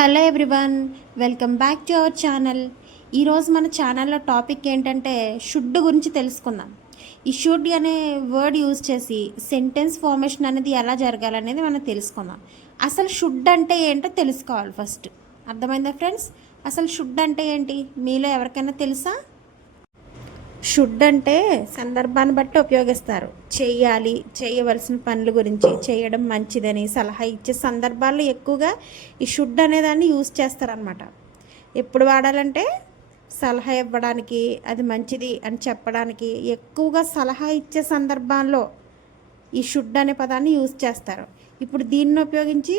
Hello everyone, welcome back to our channel. ఈరోజు మన ఛానల్లో టాపిక్ ఏంటంటే షుడ్ గురించి తెలుసుకుందాం. ఈ షుడ్ అనే వర్డ్ యూజ్ చేసి సెంటెన్స్ ఫార్మేషన్ అనేది ఎలా జరగాలనేది మనం తెలుసుకుందాం. అసలు షుడ్ అంటే ఏంటో తెలుసుకోవాలి ఫస్ట్. అర్థమైందా ఫ్రెండ్స్? అసలు షుడ్ అంటే ఏంటి మీలో ఎవరికైనా తెలుసా? షుడ్ అంటే సందర్భాన్ని బట్టి ఉపయోగిస్తారు. చెయ్యాలి, చేయవలసిన పనుల గురించి, చేయడం మంచిదని సలహా ఇచ్చే సందర్భాల్లో ఎక్కువగా ఈ షుడ్ అనేదాన్ని యూజ్ చేస్తారనమాట. ఎప్పుడు వాడాలంటే సలహా ఇవ్వడానికి, అది మంచిది అని చెప్పడానికి, ఎక్కువగా సలహా ఇచ్చే సందర్భాల్లో ఈ షుడ్ అనే పదాన్ని యూజ్ చేస్తారు. ఇప్పుడు దీన్ని ఉపయోగించి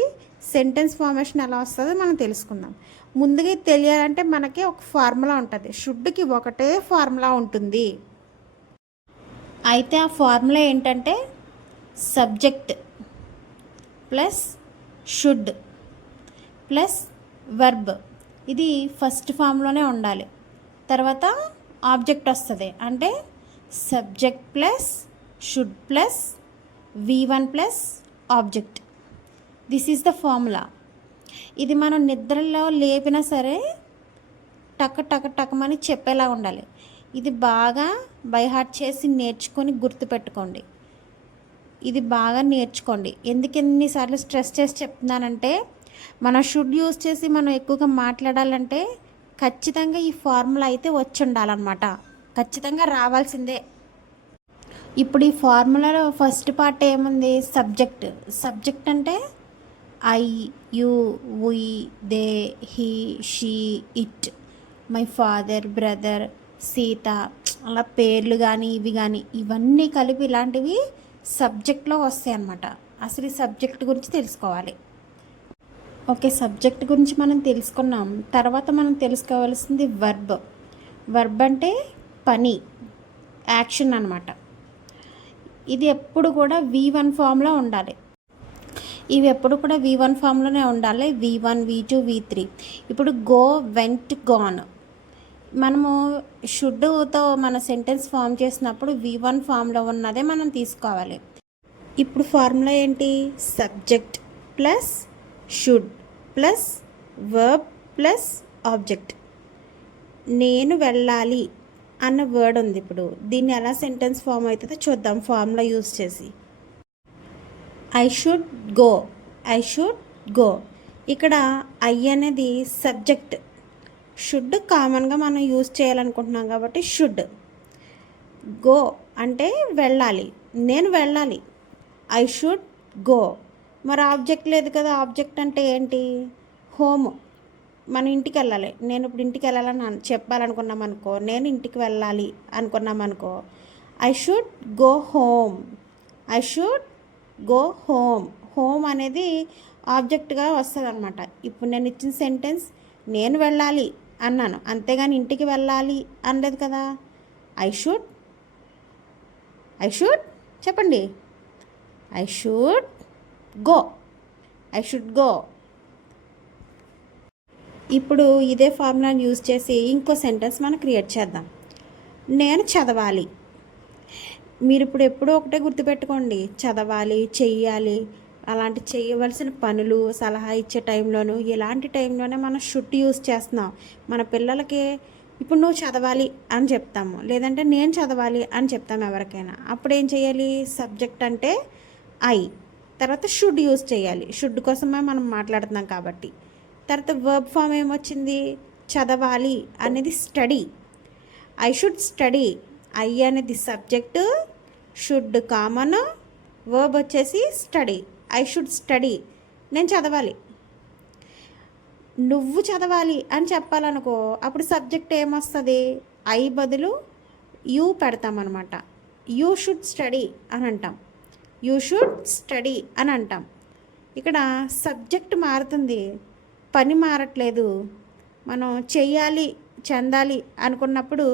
సెంటెన్స్ ఫార్మేషన్ ఎలా వస్తుందో మనం తెలుసుకుందాం. ముందుగా తెలియాలంటే మనకి ఒక ఫార్ములా ఉంటుంది. షుడ్కి ఒకటే ఫార్ములా ఉంటుంది. అయితే ఆ ఫార్ములా ఏంటంటే subject plus should plus verb. ఇది ఫస్ట్ ఫామ్లోనే ఉండాలి. తర్వాత ఆబ్జెక్ట్ వస్తుంది. అంటే subject plus should plus V1 plus object. This is the formula. ఇది మనం నిద్రలో లేపినా సరే టక్ టక్ టక్మని చెప్పేలా ఉండాలి. ఇది బాగా బైహార్ట్ చేసి నేర్చుకొని గుర్తుపెట్టుకోండి. ఇది బాగా నేర్చుకోండి. ఎందుకు ఎన్నిసార్లు స్ట్రెస్ చేసి చెప్తున్నానంటే, మనం షుడ్ యూజ్ చేసి మనం ఎక్కువగా మాట్లాడాలంటే ఖచ్చితంగా ఈ ఫార్ములా అయితే వచ్చి ఉండాలన్నమాట. ఖచ్చితంగా రావాల్సిందే. ఇప్పుడు ఈ ఫార్ములాలో ఫస్ట్ పార్ట్ ఏముంది? సబ్జెక్ట్. సబ్జెక్ట్ అంటే I, you, we, they, he, she, it, my father, brother, Sita, అలా పేర్లు కానీ ఇవి కానీ ఇవన్నీ కలిపి ఇలాంటివి సబ్జెక్ట్లో వస్తాయి అన్నమాట. అసలు ఈ సబ్జెక్ట్ గురించి తెలుసుకోవాలి. ఓకే, సబ్జెక్ట్ గురించి మనం తెలుసుకున్నాం. తర్వాత మనం తెలుసుకోవాల్సింది వర్బ్. వర్బ్ అంటే పని, యాక్షన్ అన్నమాట. ఇది ఎప్పుడు కూడా V1 ఫామ్లో ఉండాలి. ఇవి ఎప్పుడు కూడా V1 ఫామ్లోనే ఉండాలి. V1, V2, V3. ఇప్పుడు గో, వెంట్, గాన్. మనము షుడ్తో మన సెంటెన్స్ ఫామ్ చేసినప్పుడు V1 ఫామ్లో ఉన్నదే మనం తీసుకోవాలి. ఇప్పుడు ఫార్ములా ఏంటి? Subject plus should plus verb plus object. నేను వెళ్ళాలి అన్న వర్డ్ ఉంది. ఇప్పుడు దీన్ని ఎలా సెంటెన్స్ ఫామ్ అవుతుందో చూద్దాం ఫార్ములా యూజ్ చేసి. I should go. I should go. ఇక్కడ ఐ అనేది సబ్జెక్ట్. షుడ్ కామన్గా మనం యూజ్ చేయాలనుకుంటున్నాం కాబట్టి షుడ్. గో అంటే వెళ్ళాలి, నేను వెళ్ళాలి. I should go. మరి ఆబ్జెక్ట్ లేదు కదా. ఆబ్జెక్ట్ అంటే ఏంటి? హోమ్. మనం ఇంటికి వెళ్ళాలి. నేను ఇప్పుడు ఇంటికి వెళ్ళాలని చెప్పాలనుకున్నాం అనుకో, నేను ఇంటికి వెళ్ళాలి అనుకున్నాం అనుకో, I should go home. I should go home. Home అనేది ఆబ్జెక్ట్గా వస్తుంది అనమాట. ఇప్పుడు నేను ఇచ్చిన సెంటెన్స్ నేను వెళ్ళాలి అన్నాను, అంతేగాని ఇంటికి వెళ్ళాలి అనలేదు కదా. ఐ షుడ్ చెప్పండి. I should go. I should go. ఇప్పుడు ఇదే ఫార్ములాని యూజ్ చేసి ఇంకో సెంటెన్స్ మనం క్రియేట్ చేద్దాం. నేను చదవాలి. మీరు ఇప్పుడు ఎప్పుడూ ఒకటే గుర్తుపెట్టుకోండి. చదవాలి, చెయ్యాలి, అలాంటి చేయవలసిన పనులు సలహా ఇచ్చే టైంలోనూ ఇలాంటి టైంలోనే మనం షుడ్ యూజ్ చేస్తున్నాం. మన పిల్లలకి ఇప్పుడు నువ్వు చదవాలి అని చెప్తాము, లేదంటే నేను చదవాలి అని చెప్తాము ఎవరికైనా. అప్పుడు ఏం చేయాలి? సబ్జెక్ట్ అంటే ఐ, తర్వాత షుడ్ యూజ్ చేయాలి. షుడ్ కోసమే మనం మాట్లాడుతున్నాం కాబట్టి. తర్వాత వర్బ్ ఫామ్ ఏమొచ్చింది? చదవాలి అనేది study. I should study. I అనేది సబ్జెక్టు, షుడ్ కామన్, వర్బ్ వచ్చేసి స్టడీ. I should study. నేను చదవాలి. నువ్వు చదవాలి అని చెప్పాలనుకో, అప్పుడు సబ్జెక్ట్ ఏమొస్తుంది? ఐ బదులు యూ పెడతామన్నమాట. యూ షుడ్ స్టడీ అని అంటాం. యూ షుడ్ స్టడీ అని అంటాం. ఇక్కడ సబ్జెక్ట్ మారుతుంది, పని మారట్లేదు. మనం చెయ్యాలి, చెందాలి అనుకున్నప్పుడు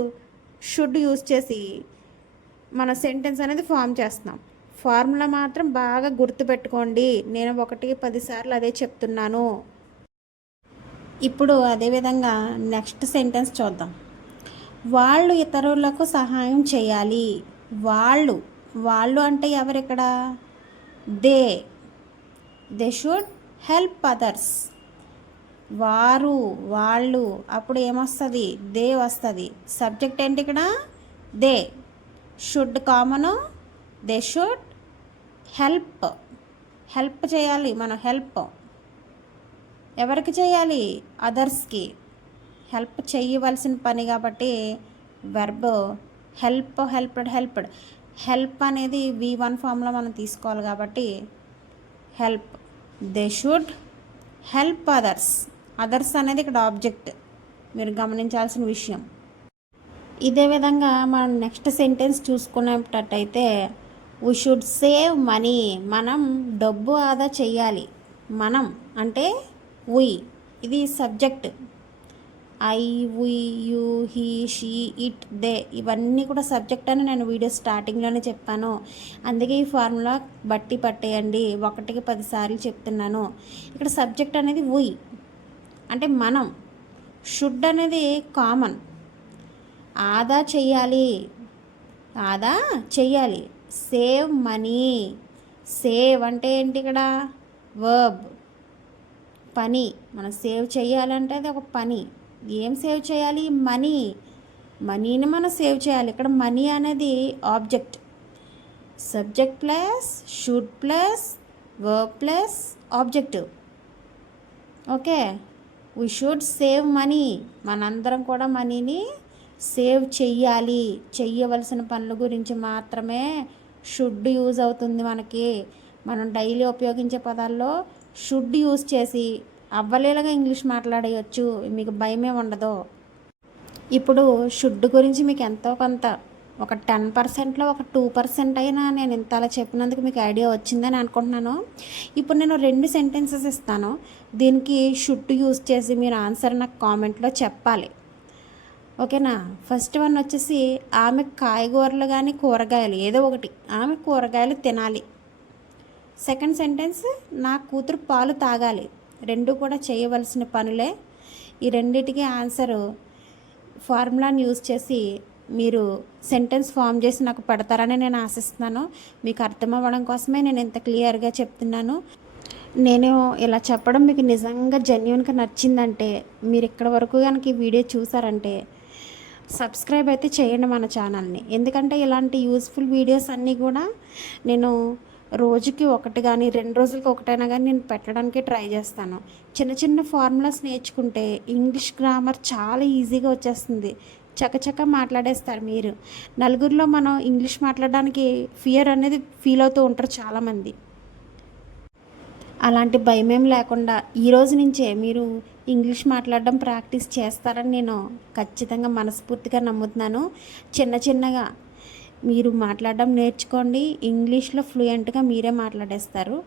షుడ్ యూజ్ చేసి మన సెంటెన్స్ అనేది ఫామ్ చేస్తున్నాం. ఫార్ములా మాత్రం బాగా గుర్తుపెట్టుకోండి. నేను 1-10 సార్లు అదే చెప్తున్నాను. ఇప్పుడు అదేవిధంగా నెక్స్ట్ సెంటెన్స్ చూద్దాం. వాళ్ళు ఇతరులకు సహాయం చేయాలి. వాళ్ళు అంటే ఎవరిక్కడ? They should help others. వారు, వాళ్ళు, అప్పుడు ఏమొస్తుంది? దే వస్తుంది. సబ్జెక్ట్ ఏంటి ఇక్కడ? They. Should common, they should help. Help చేయాలి మనం. హెల్ప్ ఎవరికి చేయాలి? అదర్స్కి. హెల్ప్ చేయవలసిన పని కాబట్టి verb help, helped, helped. Help అనేది V1 ఫామ్లో మనం తీసుకోవాలి కాబట్టి help. They should help others. Others అనేది ఇక్కడ ఆబ్జెక్ట్, మీరు గమనించాల్సిన విషయం. ఇదే విధంగా మనం నెక్స్ట్ సెంటెన్స్ చూసుకునేటట్టయితే వీ షుడ్ సేవ్ మనీ. మనం డబ్బు ఆదా చేయాలి. మనం అంటే వీ, ఇది subject. I, we, you, he, she, it, they ఇవన్నీ కూడా సబ్జెక్ట్ అని నేను వీడియో స్టార్టింగ్లోనే చెప్పాను. అందుకే ఈ ఫార్ములా బట్టి పట్టేయండి, 1కి 10 సార్లు చెప్తున్నాను. ఇక్కడ సబ్జెక్ట్ అనేది వీ అంటే మనం. షుడ్ అనేది కామన్. ఆదా చెయ్యాలి, ఆదా చెయ్యాలి. Save money. సేవ్ అంటే ఏంటి ఇక్కడ? వర్బ్, పని. మనం సేవ్ చేయాలంటే అది ఒక పని. ఏం సేవ్ చేయాలి? మనీ. మనీని మనం సేవ్ చేయాలి. ఇక్కడ మనీ అనేది object. Subject plus should plus verb plus objective. Okay, we should save money. మనందరం కూడా మనీని సేవ్ చెయ్యాలి. చెయ్యవలసిన పనుల గురించి మాత్రమే షుడ్ యూజ్ అవుతుంది మనకి. మనం డైలీ ఉపయోగించే పదాల్లో షుడ్ యూజ్ చేసి అవ్వలేలాగా ఇంగ్లీష్ మాట్లాడేయచ్చు. మీకు భయమే ఉండదు. ఇప్పుడు షుడ్ గురించి మీకు ఎంతో కొంత ఒక 10%లో ఒక 2% అయినా నేను ఇంతలా చెప్పినందుకు మీకు ఐడియా వచ్చిందని అనుకుంటున్నాను. ఇప్పుడు నేను 2 సెంటెన్సెస్ ఇస్తాను. దీనికి షుడ్ యూజ్ చేసి మీరు ఆన్సర్ నాకు కామెంట్లో చెప్పాలి. ఓకేనా? ఫస్ట్ వన్ వచ్చేసి ఆమె కాయగూరలు కానీ కూరగాయలు ఏదో ఒకటి, ఆమె కూరగాయలు తినాలి. సెకండ్ సెంటెన్స్ నా కూతురు పాలు తాగాలి. 2 కూడా చేయవలసిన పనులే. ఈ రెండిటికి ఆన్సరు ఫార్ములాని యూజ్ చేసి మీరు సెంటెన్స్ ఫామ్ చేసి నాకు పెడతారని నేను ఆశిస్తున్నాను. మీకు అర్థం అవ్వడం కోసమే నేను ఇంత క్లియర్గా చెప్తున్నాను. నేను ఇలా చెప్పడం మీకు నిజంగా జెన్యూన్గా నచ్చిందంటే, మీరు ఇక్కడ వరకు కనుక ఈ వీడియో చూసారంటే సబ్స్క్రైబ్ అయితే చేయండి మన ఛానల్ని. ఎందుకంటే ఇలాంటి యూస్ఫుల్ వీడియోస్ అన్నీ కూడా నేను రోజుకి 1 కానీ 2 రోజులకి ఒకటైనా కానీ నేను పెట్టడానికి ట్రై చేస్తాను. చిన్న చిన్న ఫార్ములాస్ నేర్చుకుంటే ఇంగ్లీష్ గ్రామర్ చాలా ఈజీగా వచ్చేస్తుంది. చకచక మాట్లాడేస్తారు మీరు. నలుగురిలో మనం ఇంగ్లీష్ మాట్లాడడానికి ఫియర్ అనేది ఫీల్ అవుతూ ఉంటారు చాలామంది. అలాంటి భయమేం లేకుండా ఈ రోజు నుంచే మీరు ఇంగ్లీష్ మాట్లాడడం ప్రాక్టీస్ చేస్తారని నేను ఖచ్చితంగా మనస్ఫూర్తిగా నమ్ముతున్నాను. చిన్న చిన్నగా మీరు మాట్లాడడం నేర్చుకోండి. ఇంగ్లీష్లో ఫ్లూయెంట్గా మీరే మాట్లాడేస్తారు.